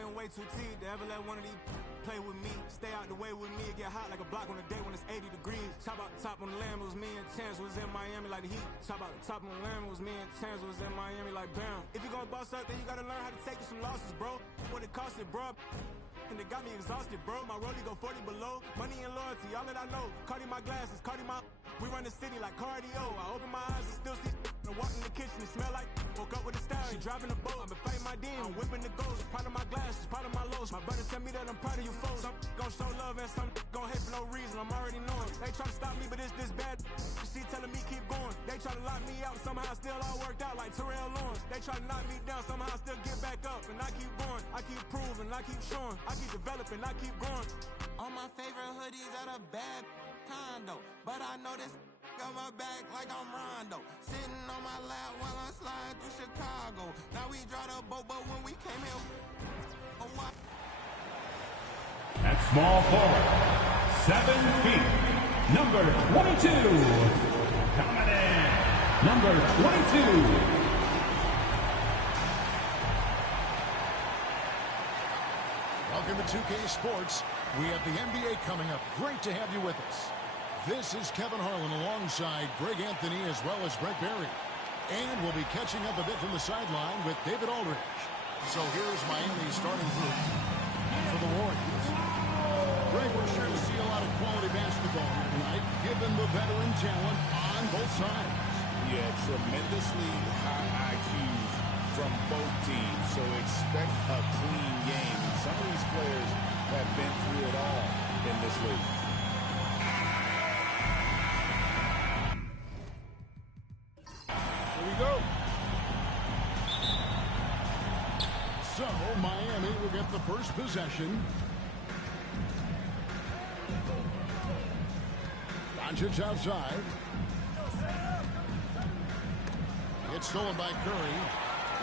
been way too teed to ever let one of these play with me. Stay out the way with me and get hot like a block on a day when it's 80 degrees. Top out the top on the Lamb, it was me and Chance was in Miami like the Heat. Top out the top on the Lamb, it was me and Chance was in Miami like Bam. If you gonna boss up, then you gotta learn how to take you some losses, bro. What it cost it, bro. And it got me exhausted, bro. My rollie go 40 below. Money and loyalty, all that I know. Cardi my glasses, Cardi my... We run the city like cardio. I open my eyes and still see... I walk in the kitchen, it smell like... Woke up with a style, she driving a boat. I've been fighting my demons, I'm whipping the ghost. Part of my glasses, part of my lows. My brother tell me that I'm proud of you folks. Some gon' show love and some gon' hate for no reason. I'm already knowing. They try to stop me, but it's this bad. She telling me keep going. They try to lock me out, somehow still all worked out like Terrell Lawrence. They try to knock me down, somehow still get back up. And I keep going, I keep proving, I keep showing. I keep developing, I keep growing. All my favorite hoodies at a bad condo. But I know this got my back like I'm Rondo. Sitting on my lap while I'm sliding through Chicago. Now we draw the boat, but when we came here, At small forward, 7 feet, number 22. Coming in, number 22. Welcome to 2K Sports. We have the NBA coming up. Great to have you with us. This is Kevin Harlan alongside Greg Anthony as well as Brett Berry. And we'll be catching up a bit from the sideline with David Aldridge. So here's Miami's starting group for the Warriors. Greg, we're sure to see a lot of quality basketball here tonight, given the veteran talent on both sides. Yeah, tremendously high IQs from both teams, so expect a clean game. Some of these players have been through it all in this league. Here we go. So, Miami will get the first possession. Doncic outside. It's stolen by Curry.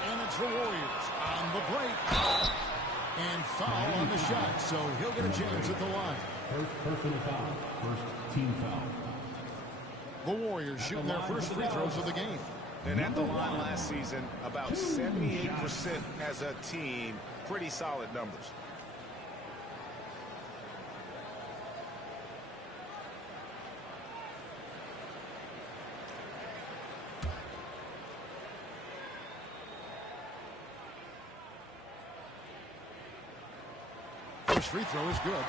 And it's the Warriors on the break. And foul on the shot, so he'll get a chance at the line. First personal foul, first team foul. The Warriors shooting their first free throws of the game. And at the line last season, about 78% as a team. Pretty solid numbers. First free throw is good.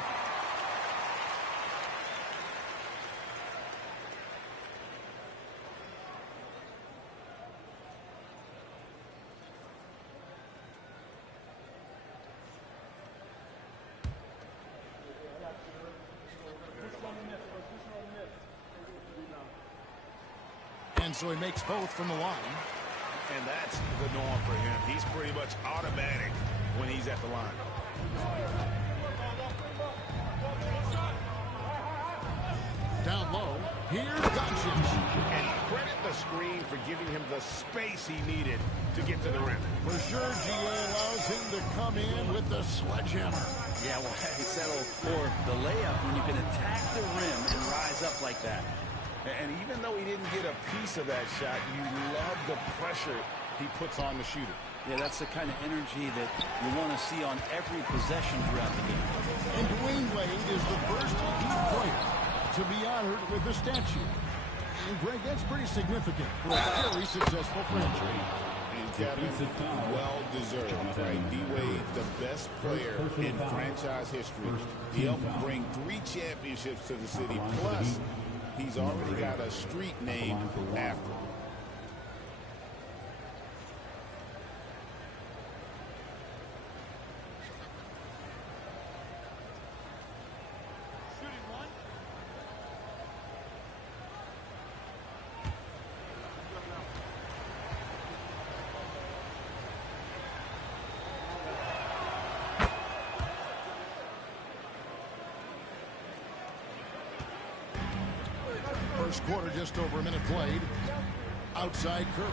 And so he makes both from the line. And that's the norm for him. He's pretty much automatic when he's at the line. Down low, here's Doncic. And credit the screen for giving him the space he needed to get to the rim. For sure, GA allows him to come in with the sledgehammer. Yeah, well, he settled for the layup when you can attack the rim and rise up like that. And even though he didn't get a piece of that shot, you love the pressure he puts on the shooter. Yeah, that's the kind of energy that you want to see on every possession throughout the game. And Dwayne Wade is the first Heat player to be honored with a statue. And Greg, that's pretty significant for a very successful franchise. And Kevin, well deserved, right? D-Wade, the best player in franchise history. He helped bring 3 championships to the city. Plus, he's already got a street named after him. First quarter, just over a minute played. Outside Curry.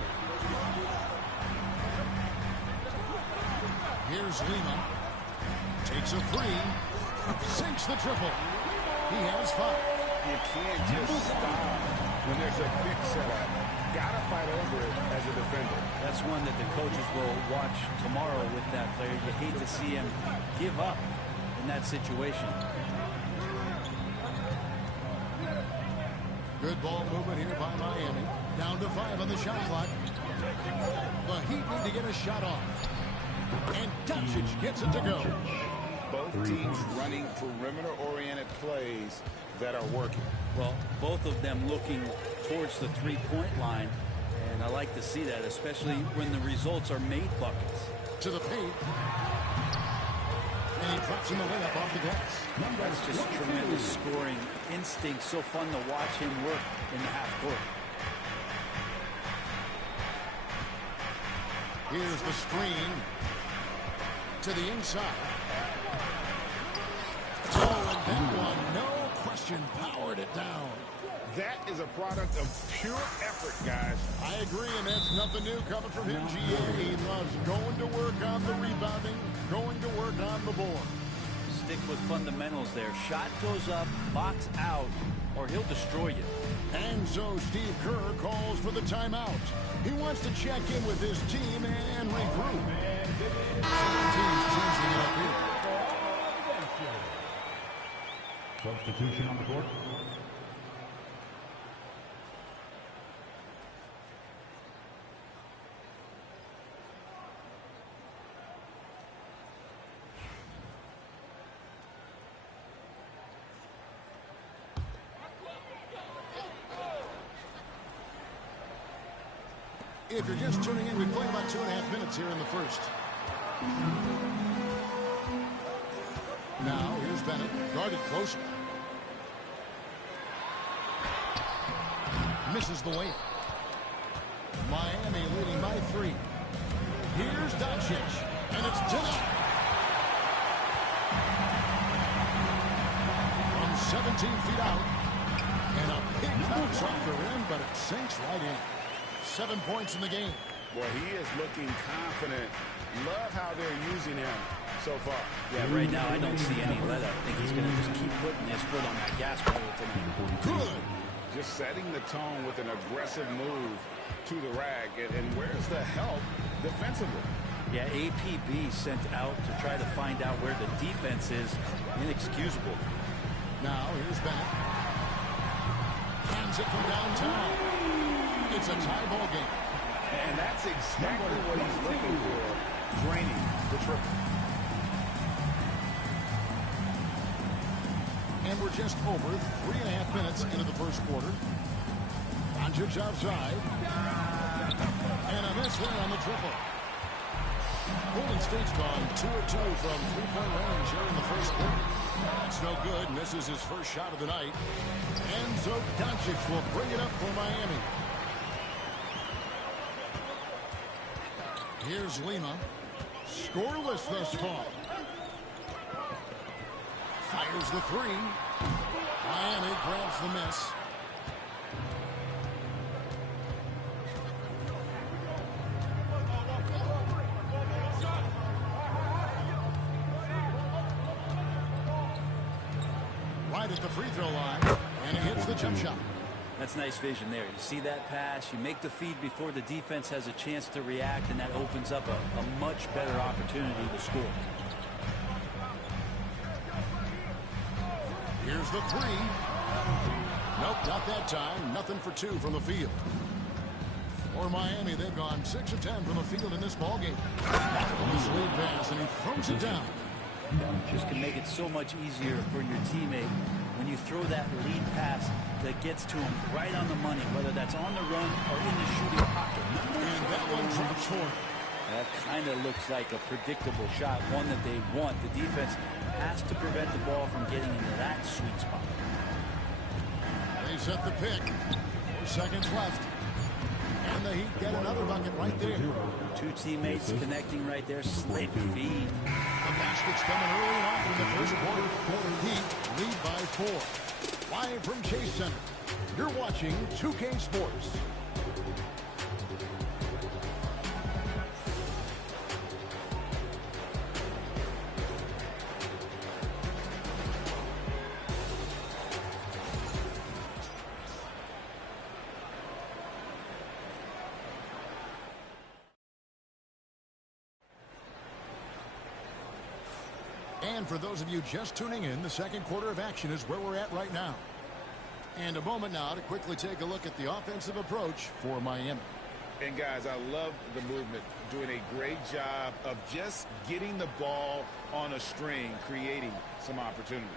Here's Lima. Takes a three. Sinks the triple. He has 5. You can't just stop when there's a big setup. got to fight over it as a defender. That's one that the coaches will watch tomorrow with that player. You hate to see him give up in that situation. Good ball movement here by Miami. Down to 5 on the shot clock. The Heat need to get a shot off. And Doncic gets it to go. Both teams running perimeter-oriented plays that are working. Well, both of them looking towards the three-point line. And I like to see that, especially when the results are made buckets. To the paint. And he drops in the layup off the glass. That's just tremendous scoring instinct. So fun to watch him work in the half court. Here's the screen to the inside. Oh, and that one, no question, powered it down. That is a product of pure effort, guys. I agree, and that's nothing new coming from him, GA. He loves going to work on the rebounding, going to work on the board. Stick with fundamentals there. Shot goes up, box out, or he'll destroy you. And so Steve Kerr calls for the timeout. He wants to check in with his team and regroup. So the team's changing it up here. Substitution on the court. If you're just tuning in, we played about 2.5 minutes here in the first. Now, here's Bennett, guarded closer. Misses the layup. Miami leading by 3. Here's Doncic, and it's denied. From 17 feet out, and a big bounce off the rim, but it sinks right in. 7 points in the game. Well, he is looking confident. Love how they're using him so far. Yeah, right now I don't see any let up. I think he's going to just keep putting his foot on that gas pedal tonight. Good. Just setting the tone with an aggressive move to the rack. And where's the help defensively? Yeah, APB sent out to try to find out where the defense is. Inexcusable. Now, here's Bennett. Hands it from downtown. It's a tie ball game. And that's exactly what he's looking for, draining the triple. And we're just over 3.5 minutes into the first quarter. Doncic outside. And a miss there on the triple. Golden State's gone 2 of 2 from three-point range here in the first quarter. That's no good. Misses his first shot of the night. And so Doncic will bring it up for Miami. Here's Lima. Scoreless thus far. Fires the 3. Miami grabs the miss. Right at the free throw line. And he hits the jump shot. That's nice vision there. You see that pass, you make the feed before the defense has a chance to react, and that opens up a much better opportunity to score. Here's the 3. Nope, not that time. Nothing for 2 from the field. For Miami, they've gone 6 of 10 from the field in this ballgame. This lead pass, and he throws it down. Just can make it so much easier for your teammate when you throw that lead pass that gets to him right on the money, whether that's on the run or in the shooting pocket. And that one drops short. That kind of looks like a predictable shot, one that they want. The defense has to prevent the ball from getting into that sweet spot. They set the pick. 4 seconds left. And the Heat get another bucket right there. 2 teammates connecting right there. Slick feed. The basket's coming early and often in the first quarter. Heat lead by 4. Live from Chase Center. You're watching 2K Sports. And for those of you just tuning in, the second quarter of action is where we're at right now. And a moment now to quickly take a look at the offensive approach for Miami. And guys, I love the movement, doing a great job of just getting the ball on a string, creating some opportunities.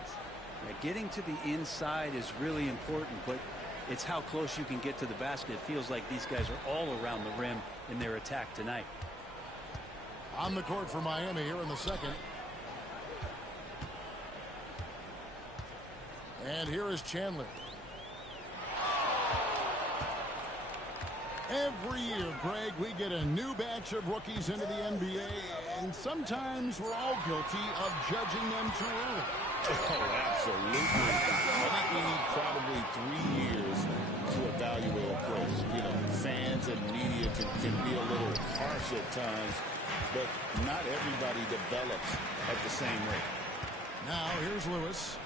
Yeah, getting to the inside is really important, but it's how close you can get to the basket. It feels like these guys are all around the rim in their attack tonight. On the court for Miami here in the second. And here is Chandler. Every year, Greg, we get a new batch of rookies into the NBA, and sometimes we're all guilty of judging them too early. Oh, absolutely. I think we need probably 3 years to evaluate a player. You know, fans and media can be a little harsh at times, but not everybody develops at the same rate. Now, here's Lewis.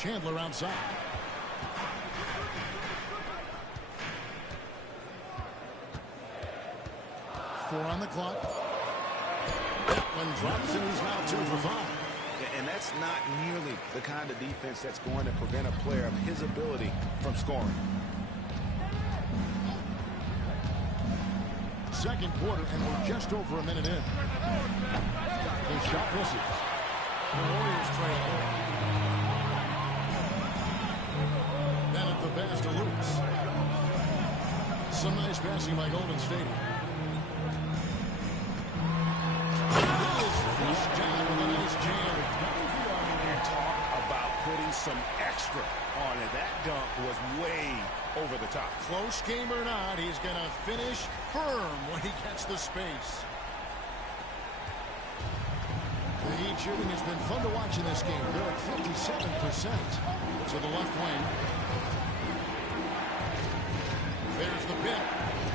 Chandler outside. 4 on the clock. That one drops and he's now 2 for 5. And that's not nearly the kind of defense that's going to prevent a player of his ability from scoring. Second quarter, and we're just over a minute in. The shot misses. The Warriors trail. Then at the pass to Lewis. Some nice passing by Golden State. Putting some extra on it. That dunk was way over the top. Close game or not, he's going to finish firm when he gets the space. The Heat shooting has been fun to watch in this game. They're at 57% to the left wing. There's the pick.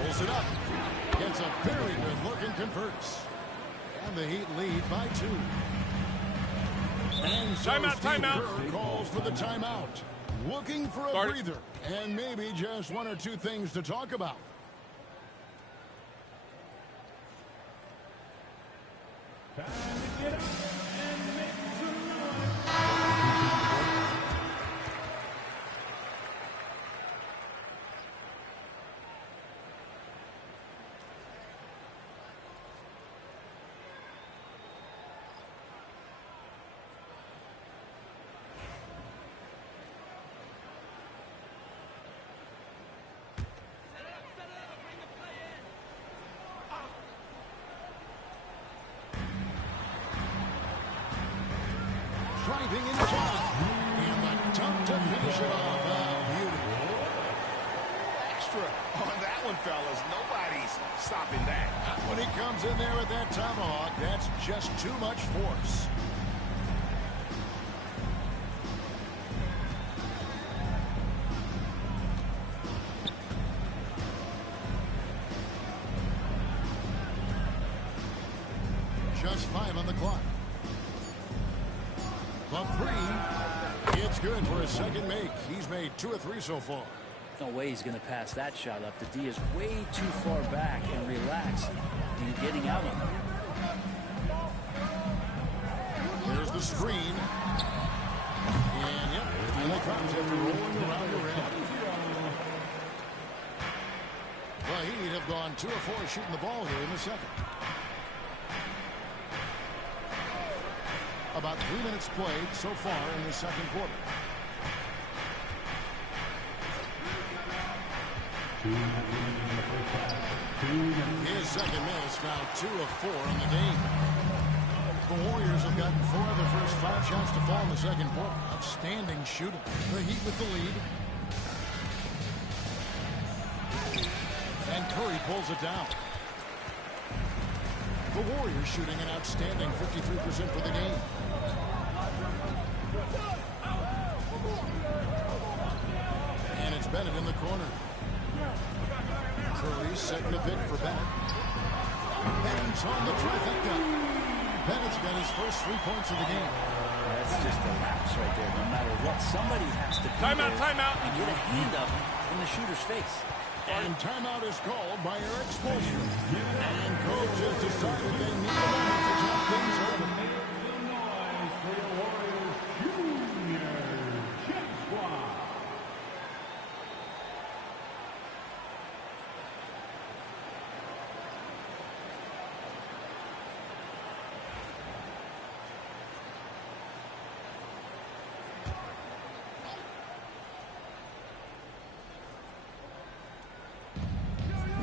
Pulls it up. Gets a very good look and converts. And the Heat lead by 2. And so timeout. Calls for the timeout. Looking for a breather. And maybe just 1 or 2 things to talk about. Time to get up and make some noise. Driving in time. And the dunk to finish it off. Beauty. Extra on that one, fellas. Nobody's stopping that. When he comes in there with that tomahawk, that's just too much force. Just 5 on the clock. The 3. It's good for a second make. He's made 2 or 3 so far. No way he's going to pass that shot up. The D is way too far back and relaxed in getting out of it. There's the screen. And, yep, finally comes after rolling around the rim. The Heat have gone 2 of 4 shooting the ball here in the second. About 3 minutes played so far in the second quarter. His second miss, now 2 of 4 in the game. The Warriors have gotten 4 of their first 5 shots to fall in the second quarter. Outstanding shooting. The Heat with the lead. And Curry pulls it down. The Warriors shooting an outstanding 53% for the game. And it's Bennett in the corner. Curry setting the pick for Bennett. Bennett's on the trifecta. Bennett's got his first 3 points of the game. That's just a lapse right there. No matter what, somebody has to Timeout. and get a hand up in the shooter's face. And timeout is called by Eric Spoelstra. And coach has decided they need a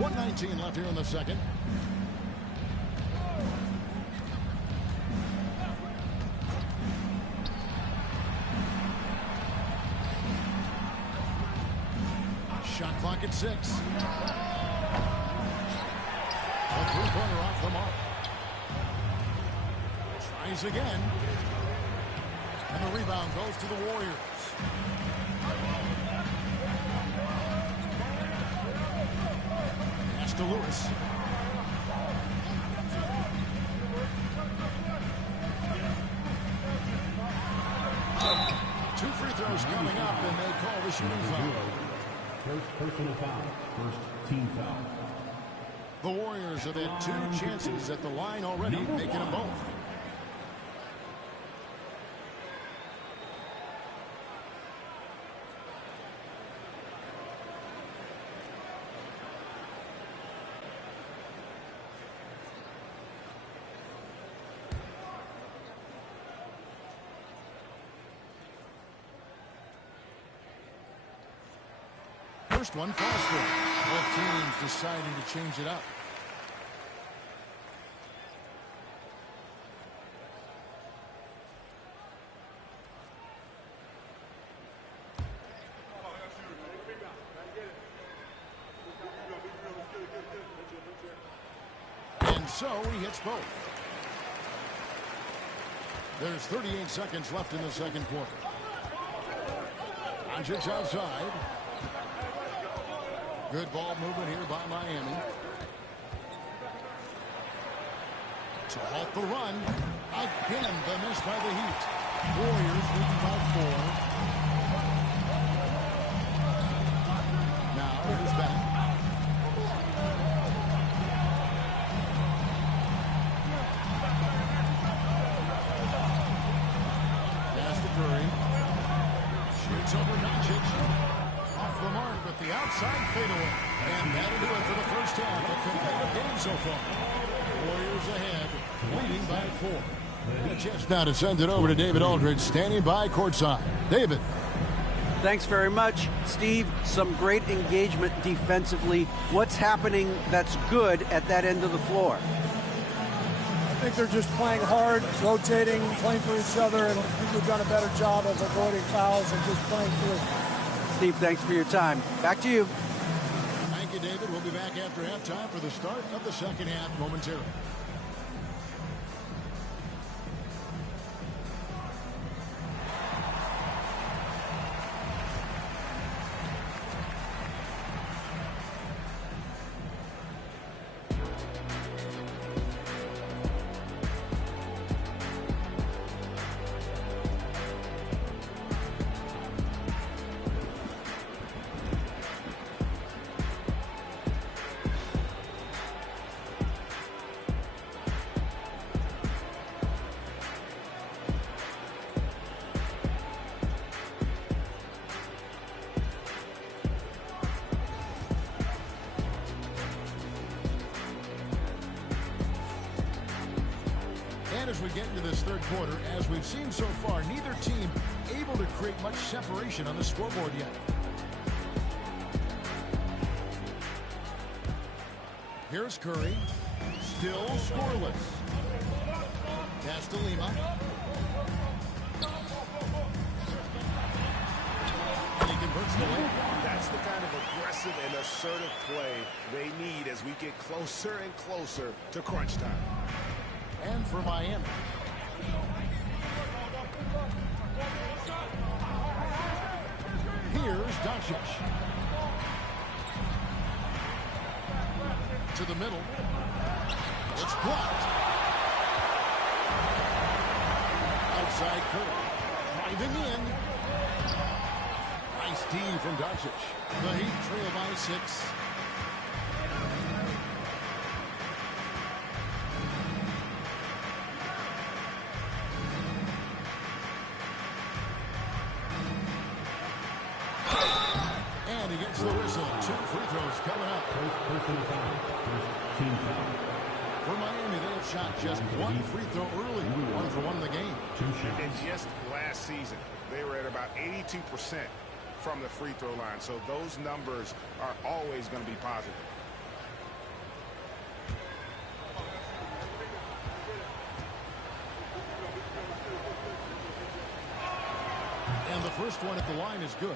1:19 left here in the second. Shot clock at 6. A three-pointer off the mark. Tries again. And the rebound goes to the Warriors. Pass to Lewis. Two free throws coming up, and they call the shooting foul. First personal foul. First team foul. The Warriors have had 2 chances at the line already, making them both. First one falls for him. Both teams deciding to change it up. And so he hits both. There's 38 seconds left in the second quarter. Doncic outside. Good ball movement here by Miami. To halt the run. Again, the miss by the Heat. Warriors leading by 4. Now, here's Bennett. Pass to Curry. Shoots over Doncic. Off the mark with the outside fadeaway. And that'll do it for the first half. A competitive game so far. Warriors ahead, leading by 4. And a chance now to send it over to David Aldridge, standing by courtside. David. Thanks very much, Steve. Some great engagement defensively. What's happening that's good at that end of the floor? I think they're just playing hard, rotating, playing for each other, and I think we've done a better job of avoiding fouls and just playing through. Steve, thanks for your time. Back to you. Thank you, David. We'll be back after halftime for the start of the second half momentarily. As we get into this third quarter, as we've seen so far, neither team able to create much separation on the scoreboard yet. Here's Curry, still scoreless. Pass to Lima. And he converts the win. That's the kind of aggressive and assertive play they need as we get closer and closer to crunch time. And for Miami. Here's Doncic. To the middle. It's blocked. Outside Curry. Driving in. Nice D from Doncic. The Heat trail by 6. The whistle. 2 free throws coming up. First personal foul. First team foul. For Miami, they have shot just 1 free throw early. 1 for 1 in the game. 2 shots. And just last season, they were at about 82% from the free throw line. So those numbers are always going to be positive. first one at the line is good.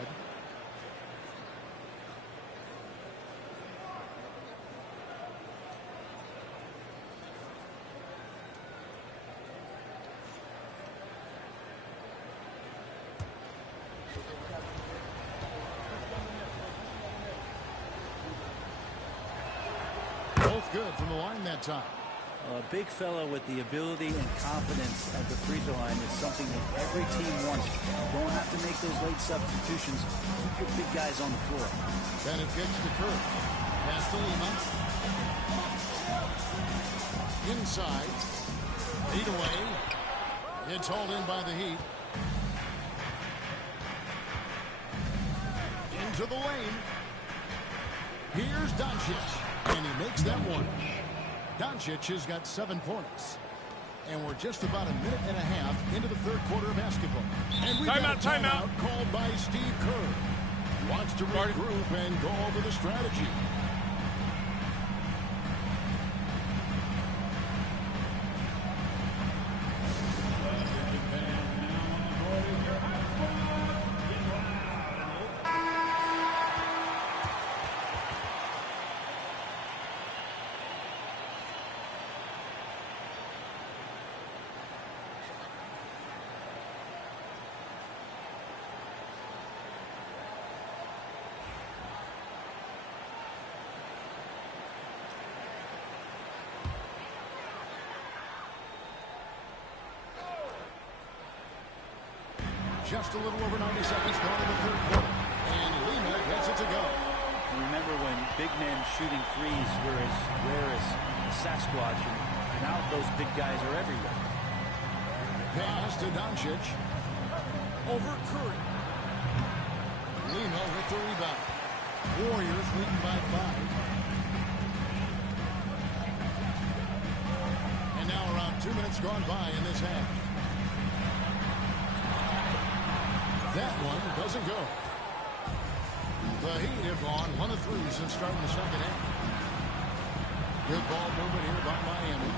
Both good from the line that time. A big fella with the ability and confidence at the free throw line is something that every team wants. You don't have to make those late substitutions. Keep your big guys on the floor. Bennett gets to Curry. Pass to Lima. Inside. Lead away. It's hauled in by the Heat. Into the lane. Here's Doncic. And he makes that one. Doncic has got 7 points. And we're just about a minute and a half into the third quarter of basketball. And we got a timeout called by Steve Kerr. He wants to regroup and go over the strategy. Just a little over 90 seconds gone in the third quarter. And Lima gets it to go. Remember when big men shooting threes were as rare as Sasquatch, and now those big guys are everywhere. Pass to Doncic. Over Curry. Lima with the rebound. Warriors leading by 5. And now around 2 minutes gone by in this half. That one doesn't go. The Heat have gone 1 of 3 since starting the second half. Good ball movement here by Miami.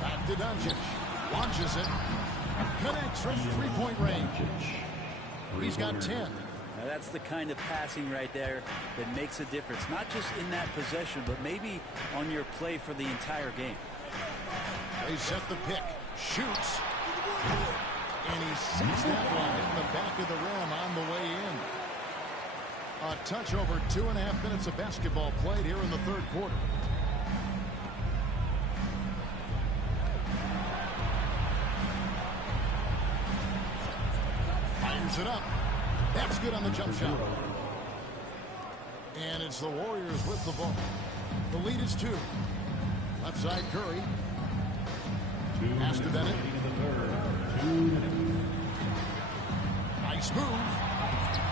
Back to Doncic. Launches it. Connects from three-point range. He's got 10. Now that's the kind of passing right there that makes a difference. Not just in that possession, but maybe on your play for the entire game. They set the pick. Shoots. And he sinks that one in the back of the rim on the way in. A touch over 2.5 minutes of basketball played here in the third quarter. Fires it up. That's good on the jump shot. And it's the Warriors with the ball. The lead is 2. Left side Curry. Pass to Bennett. Nice move.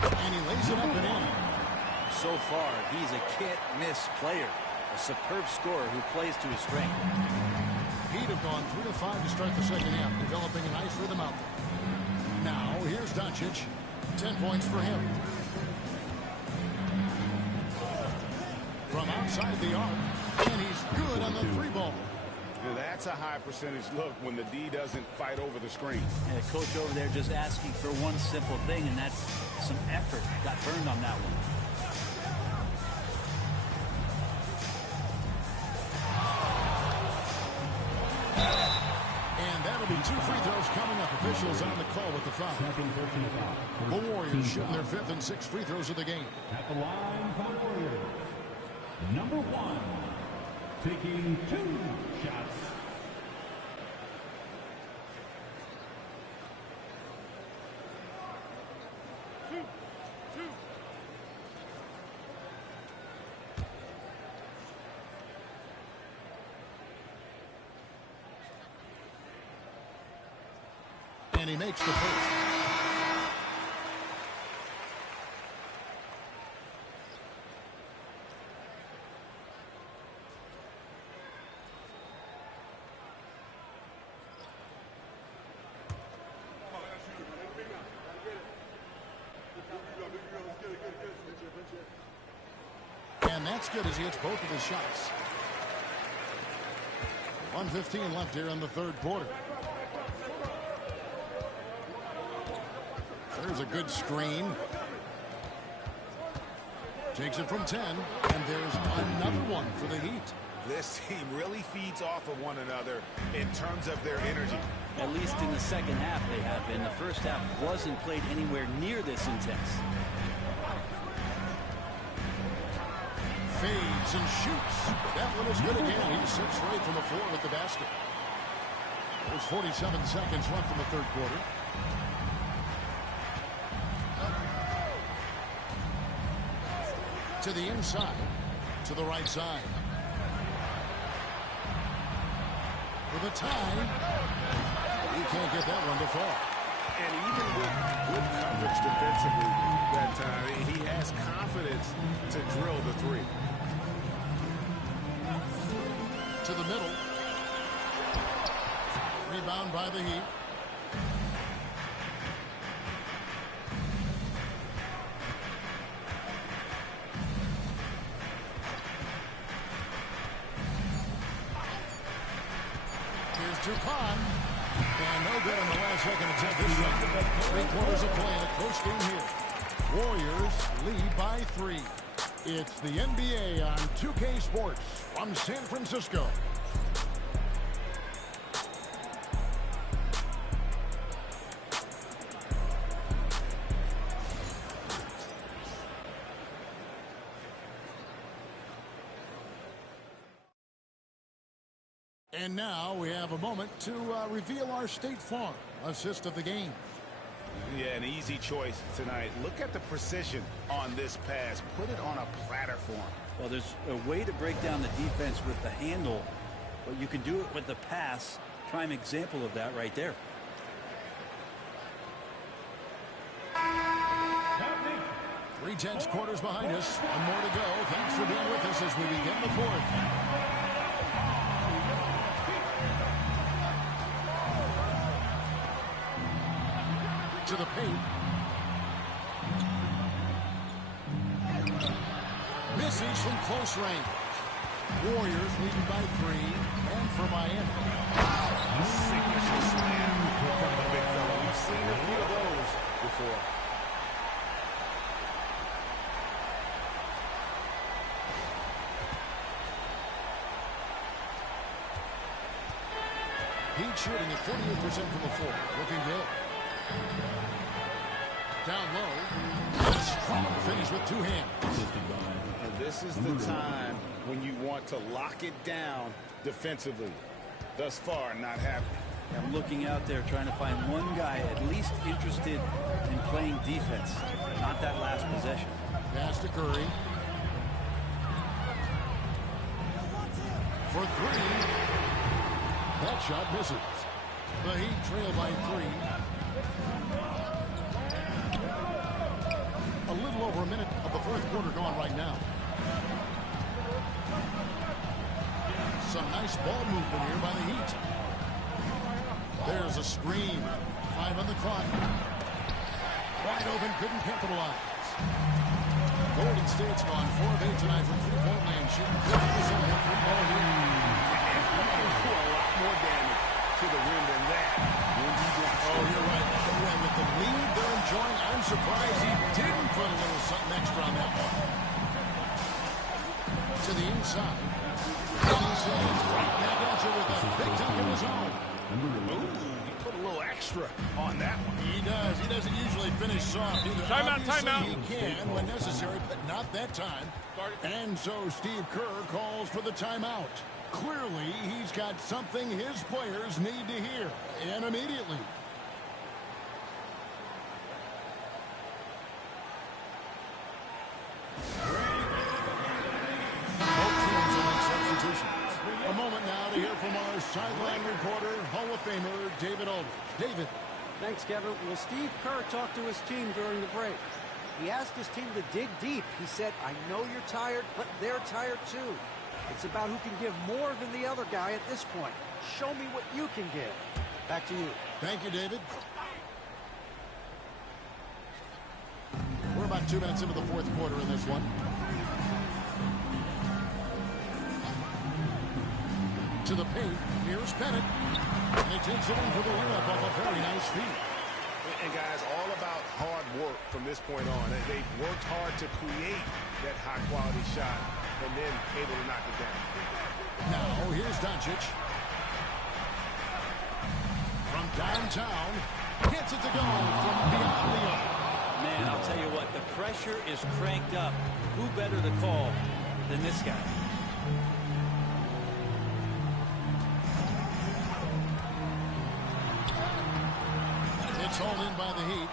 And he lays it up and in. So far, he's a can't-miss player. A superb scorer who plays to his strength. Heat have gone 3 of 5 to start the second half, developing a nice rhythm out there. Now, here's Doncic. 10 points for him. From outside the arc. And he's good on the 3-ball. Now that's a high percentage look when the D doesn't fight over the screen. And coach over there just asking for one simple thing, and that's some effort. Got burned on that one. And that'll be 2 free throws coming up. Officials on the call with the foul. The Warriors shooting their 5th and 6th free throws of the game. At the line for the Warriors, number 1, taking 2 shots. And he makes the first. And that's good as he hits both of his shots. 1:15 left here in the third quarter. There's a good screen. Takes it from 10, and there's another one for the Heat. This team really feeds off of one another in terms of their energy. At least in the second half they have been. The first half wasn't played anywhere near this intense. Fades and shoots. That one is good again. He sits right from the floor with the basket. There's 47 seconds left in the third quarter. To the inside, to the right side. For the tie, he can't get that one to fall. And even with good coverage defensively that time, he has confidence to drill the three. To the middle. Rebound by the Heat. Dupont, and no good in the last second attempt this one. 3 quarters of play in a close game here. Warriors lead by 3. It's the NBA on 2K Sports from San Francisco. And now we have a moment to reveal our State Farm assist of the game. Yeah, an easy choice tonight. Look at the precision on this pass. Put it on a platter for him. Well, there's a way to break down the defense with the handle, but you can do it with the pass. Prime example of that right there. 3 quarters behind us. One more to go. Thanks for being with us as we begin the fourth. To the paint. Misses from close range. Warriors leading by 3. And for Miami. Signature slam from the big fella. We've seen a few of those before. Heat shooting at 48% from the floor. Looking good. Down low. A strong finish with 2 hands. And this is the time when you want to lock it down defensively. Thus far, not happening. I'm looking out there trying to find one guy at least interested in playing defense. Not that last possession. Pass to Curry. For 3. That shot misses. The Heat trail by 3. A little over a minute of the fourth quarter gone right now. Some nice ball movement here by the Heat. There's a screen. 5 on the clock. Wide open, couldn't capitalize. Golden State's gone 4 of 8 tonight from three-point land, shooting 50% of the free ball here. You can do a lot more damage to the rim than that. Oh, you're right. And with the lead they're enjoying, I'm surprised he didn't put a little something extra on that one. To the inside. And he says, right back at you with a big dunk of his own. Ooh, he put a little extra on that one. He does. He doesn't usually finish soft either. Timeout. He can when necessary, but not that time. And so Steve Kerr calls for the timeout. Clearly, he's got something his players need to hear, and immediately. Both teams will make substitutions. A moment now to hear from our sideline reporter, Hall of Famer David Aldridge. David. Thanks, Kevin. Well, Steve Kerr talked to his team during the break. He asked his team to dig deep. He said, I know you're tired, but they're tired too. It's about who can give more than the other guy at this point. Show me what you can give. Back to you. Thank you, David. We're about 2 minutes into the fourth quarter in this one. To the paint. Here's Bennett. And he takes it in for the layup off a very nice feed. And guys, all about hard work from this point on. They've worked hard to create that high-quality shot and then able to knock it down. Now, here's Doncic. From downtown, hits it to go from beyond the arc. Man, I'll tell you what, the pressure is cranked up. Who better to call than this guy? It's hauled in by the Heat.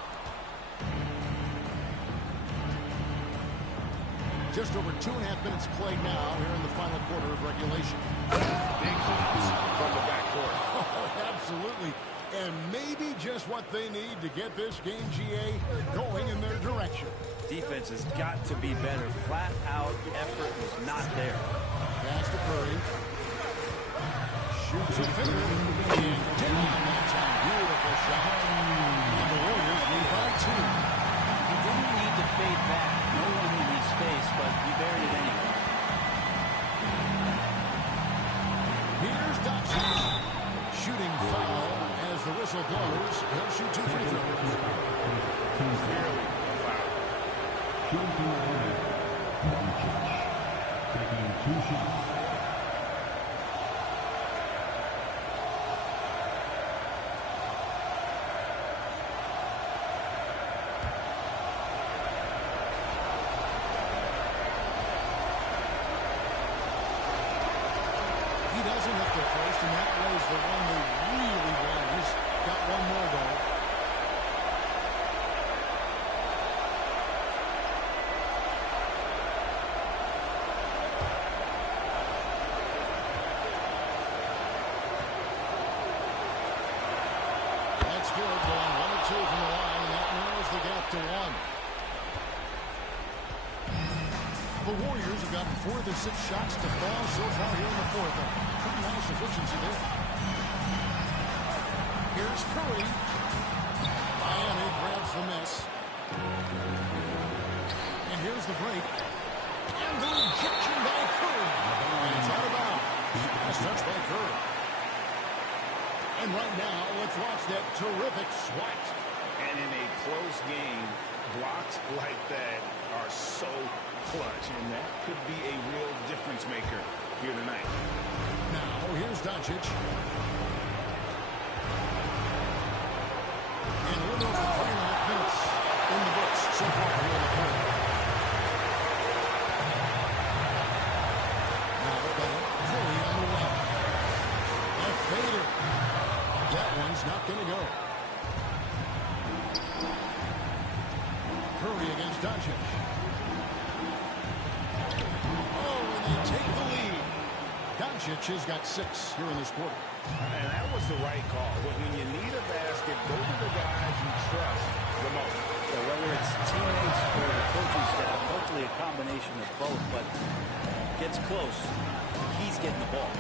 Just over 2.5 minutes played now here in the final quarter of regulation. Big hops from the backcourt. Oh, absolutely. And maybe just what they need to get this game, GA, going in their direction. Defense has got to be better. Flat out effort was not there. Pass to Curry. Shoots a finger. And down. That's a beautiful shot. And the Warriors lead by 2. He didn't need to fade back. No one in his space, but he buried it anyway. Here's Doncic. Shooting foul as the whistle blows. He'll shoot 2 free throws. Clearly a foul. Shooting from the line, Doncic, taking 2 shots. He doesn't hit the first, and that was the one they really wanted. He's got one more, though. That's good. Going 1 or 2 from the line, and that narrows the gap to 1. The Warriors have gotten 4 of their 6 shots to fall so far here in the fourth. Pretty nice efficiency there. Here's Curry. Miami grabs the miss. And here's the break. And the rejection by Curry. And it's out of bounds. Nice touch by Curry. And right now, let's watch that terrific swat. And in a close game, blocks like that are so clutch, and that could be a real difference maker here tonight. Now, here's Doncic. And a little over 3.5 minutes in the books so far here in the fourth. Now, Curry on the left. A fader. That one's not going to go. Curry against Doncic. Take the lead. Doncic has got 6 here in this quarter. And that was the right call. When you need a basket, go to the guys you trust the most. So whether it's teammates or the coaching staff, hopefully a combination of both, but gets close, he's getting the ball.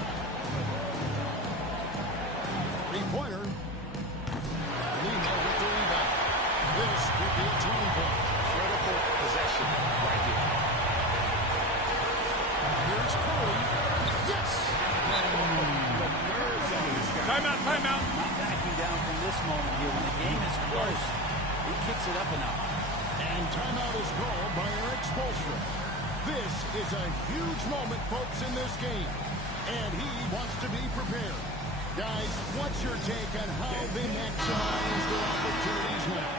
3-pointer. Lino with the rebound. This could be a turning point. Critical possession right here. Here's Curry. Yes! The nerves of this guy. Timeout, timeout. Not backing down from this moment here. When the game is close, he kicks it up a notch. And timeout is called by Eric Spoelstra. This is a huge moment, folks, in this game. And he wants to be prepared. Guys, what's your take on how they maximize their opportunities now?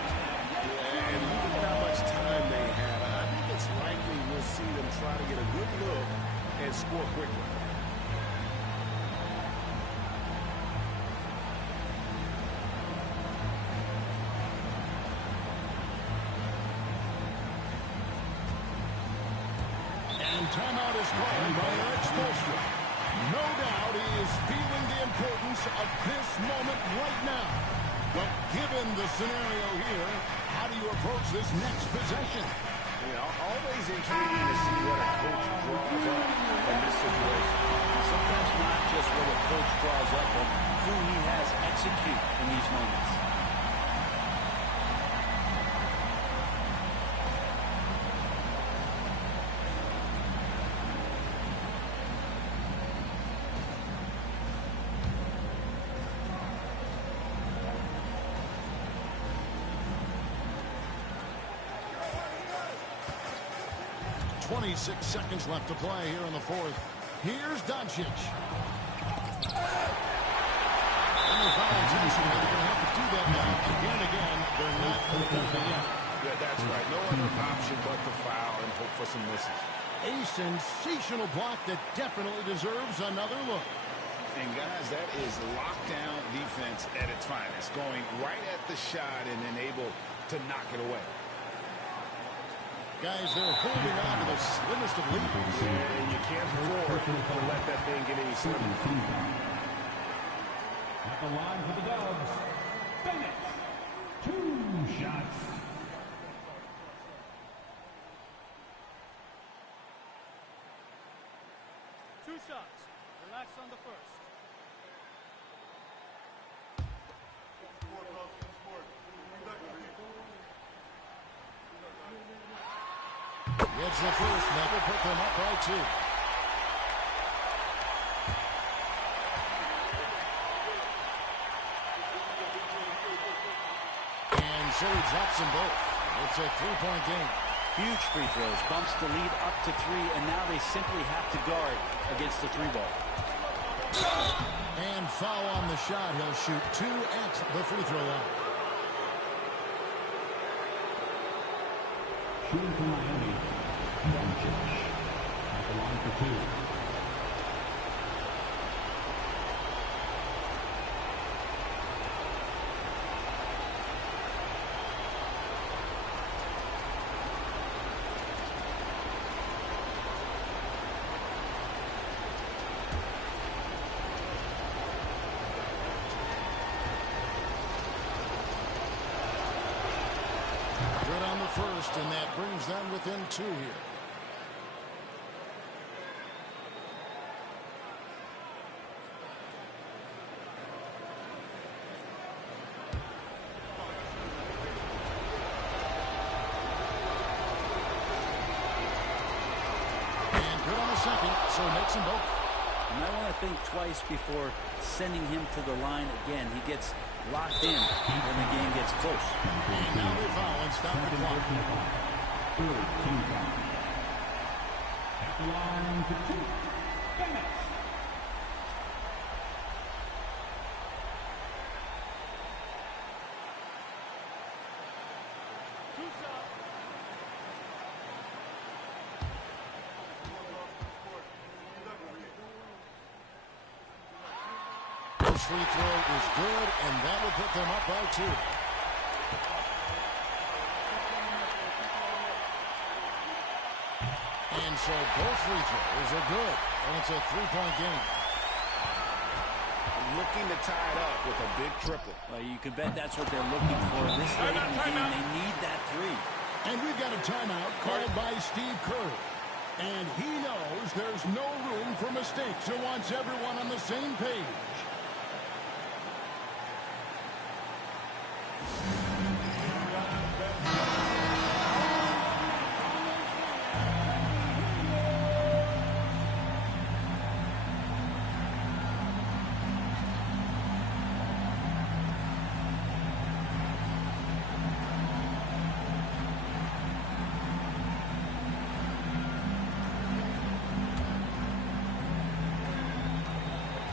And look at how much time they have. I think it's likely we'll see them try to get a good look and score quickly. And timeout is called by Eric Spoelstra. No doubt he is feeling the importance of this moment right now. But given the scenario here, how do you approach this next possession? You know, always intriguing to see what a coach draws up in this situation. Sometimes not just what a coach draws up, but who he has execute in these moments. 26 seconds left to play here in the fourth. Here's Doncic. And they're foul intentional. They're going to have to do that now again and again. They're not open yet. Yeah, that's right. No other option but to foul and hope for some misses. A sensational block that definitely deserves another look. And guys, that is lockdown defense at its finest. Going right at the shot and then able to knock it away. Guys, they're holding on to the slimmest of leads. And you can't afford to let that thing get any slimmer. At the line for the Dubs, Bennett, 2 shots. Two shots. Relax on the first. Gets the first, and that will put them up by 2. And so he drops them both. It's a 3-point game. Huge free throws, bumps the lead up to 3, and now they simply have to guard against the 3-ball. And foul on the shot. He'll shoot 2 at the free throw line. Shooting from Miami, Doncic. At the line for 2. Good on the first, and that brings them within 2 here. And good on the second, so he makes them both. You might want to think twice before sending him to the line again. He gets locked in when the game gets close. And now they foul and stop the clock. Third team foul. At the line for 2, Bennett. Two shots. First free throw is good, and that will put them up by 2. And so both free throws are good, and it's a 3-point game. Looking to tie it up with a big triple. Well, you can bet that's what they're looking for. This late in the game, they need that 3. And we've got a timeout called by Steve Kerr. And he knows there's no room for mistakes and wants everyone on the same page.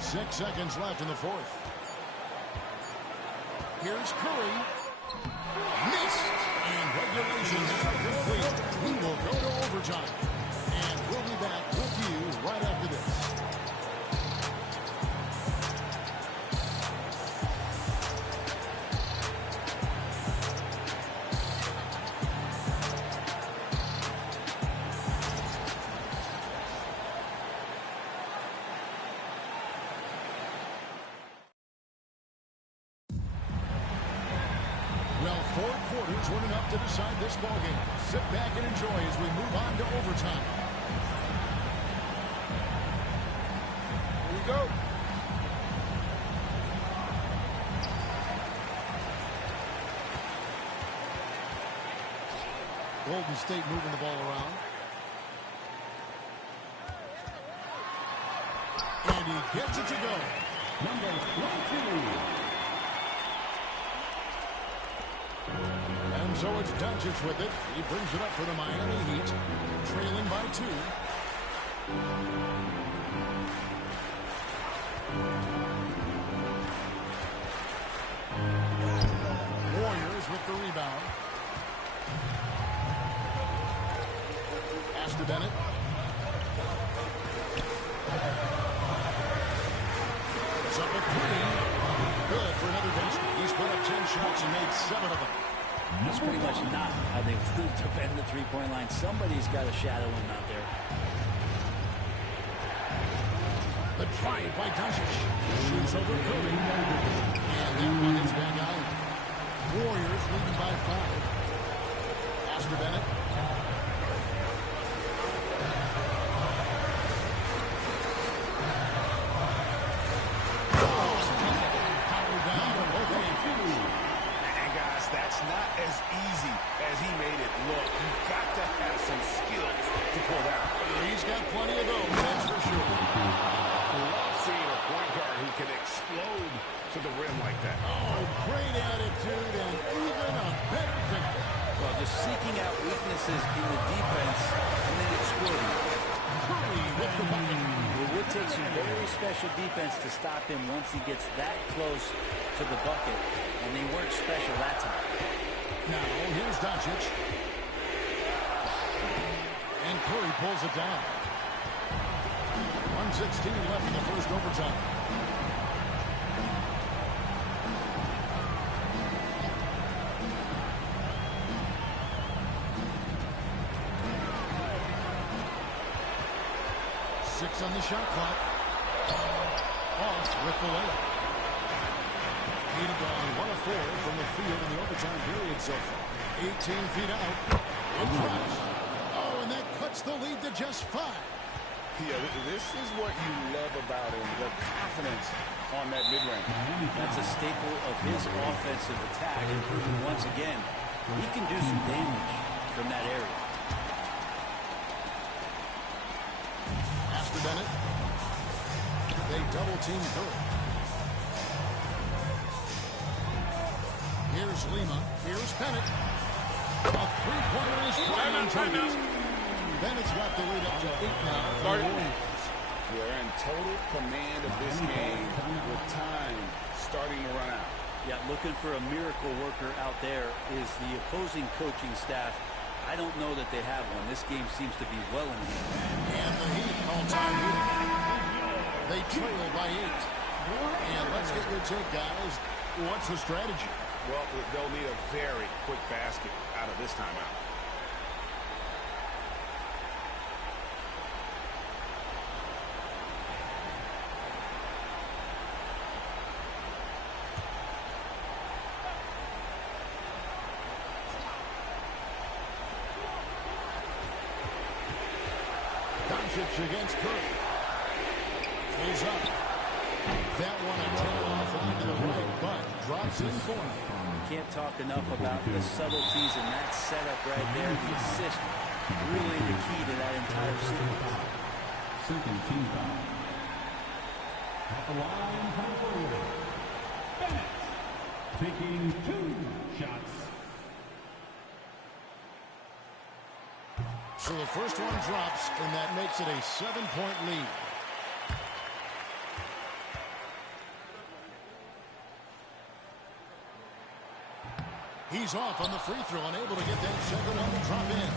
Six seconds left in the fourth. Here's Curry. Missed. And regulation now complete. We will go to overtime. And we'll be back with you right after this. Well, 4 quarters weren't enough to decide this ballgame. Sit back and enjoy as we move on to overtime. Here we go. Golden State moving the ball around. And he gets it to go. Number 22. And So it's Doncic with it. He brings it up for the Miami Heat, trailing by 2. Warriors with the rebound. Pass to Bennett. It's up at 3. Good for another basket. He's put up 10 shots and made 7 of them. That's pretty much not how they want to defend the three-point line. Somebody's got to shadow him out there. The drive by Doncic. Shoots over Curry. And that one is back out. Warriors leading by 5. Pass to Bennett. That's not as easy as he made it look. You've got to have some skills to pull that out. He's got plenty of those, that's for sure. I love seeing a point guard who can explode to the rim like that. Oh, great attitude and even a better finish. Well, just seeking out weaknesses in the defense and then exploiting. Curry with the bucket. It would take some very special defense to stop him once he gets that close to the bucket, and they weren't special that time. Now, here's Doncic. And Curry pulls it down. 1:16 left in the first overtime. Six on the shot clock. Off with the layup. Heat have gone 1 of 4 from the field in the overtime period so far. 18 feet out. And drops. Oh, and that cuts the lead to just 5. Yeah, this is what you love about him, the confidence on that mid-range. That's a staple of his offensive attack, and proving once again he can do some damage from that area. After Bennett, they double-team Curry. Here's Lima. Here's Bennett. A three-pointer is flying on target. Bennett's got the lead up to 8 now. They're in total command of this game with time starting to run out. Yeah, looking for a miracle worker out there is the opposing coaching staff. I don't know that they have one. This game seems to be well in hand. And the Heat all-time lead. They trail by 8. And let's get your take, guys. What's the strategy? Well, they'll need a very quick basket out of this timeout. Doncic against Curry. Pulls up. That one a tail-off line to the right, but drops in corner. Can't talk enough about the subtleties in that setup right there. The assist, really the key to that entire sequence. Second team foul. At the line for the Warriors, Bennett taking 2 shots. So the first one drops, and that makes it a 7-point lead. He's off on the free throw, unable to get that second one to drop in.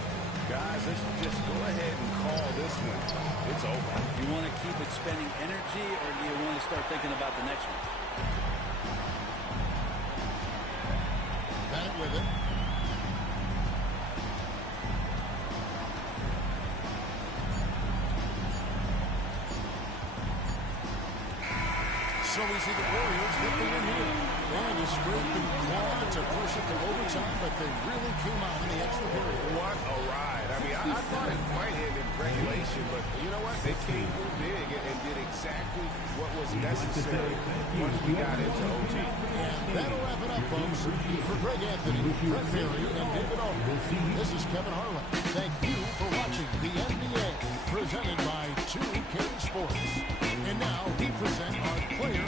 Guys, let's just go ahead and call this one. It's over. You want to keep expending energy, or do you want to start thinking about the next one? Bennett with it. So we see the Warriors get the win here. And you scraped and clawed to push it to overtime, but they really came out in the extra period. What a ride. I mean, I thought it might end in regulation, but you know what? They came through big and did exactly what was necessary once we got into OT. And that'll wrap it up, folks. For Greg Anthony, Brett Berry, and David Aldridge, this is Kevin Harlan. Thank you for watching the NBA, presented by 2K Sports. And now we present our player